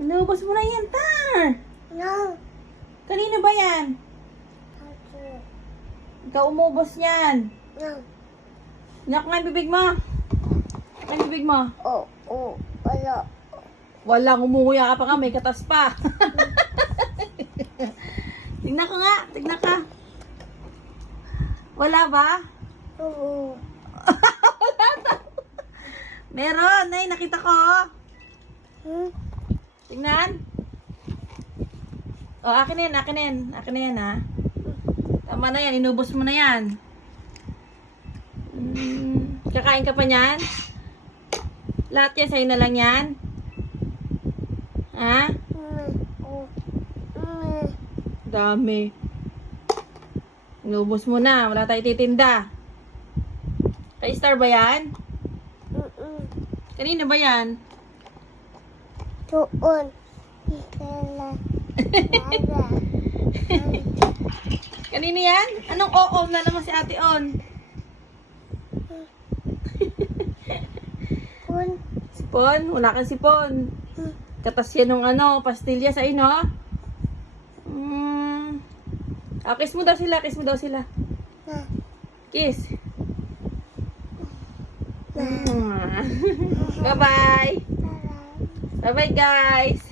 Inubos mo na yan, Tar. No. Kanino ba yan? Okay. Ikaw umubos yan. No. Nyak nga yung bibig mo. Nyak yung bibig mo. Oh, wala. Walang umuya ka pa nga, may katas pa. Tignan ko nga, tignan ka. Wala ba? Oo. Meron, ay nakita ko. Tingnan. Oh, akin na yan, akin na yan. Akin na yan, ha. Tama na yan, inubos mo na yan. Kakain ka pa niyan? Lahat yan, sa'yo na lang yan? Ha? Dami. Inubos mo na, wala tayo titinda. Kay Star ba yan? Kanina ba yan? Tuon. Kanina yan? Anong oo na naman si Ate On? Sipon? Wala kang sipon. Katas yan ng pastilya sa ino. Kiss mo daw sila, kiss mo daw sila. Kiss. Bye-bye. Bye-bye guys.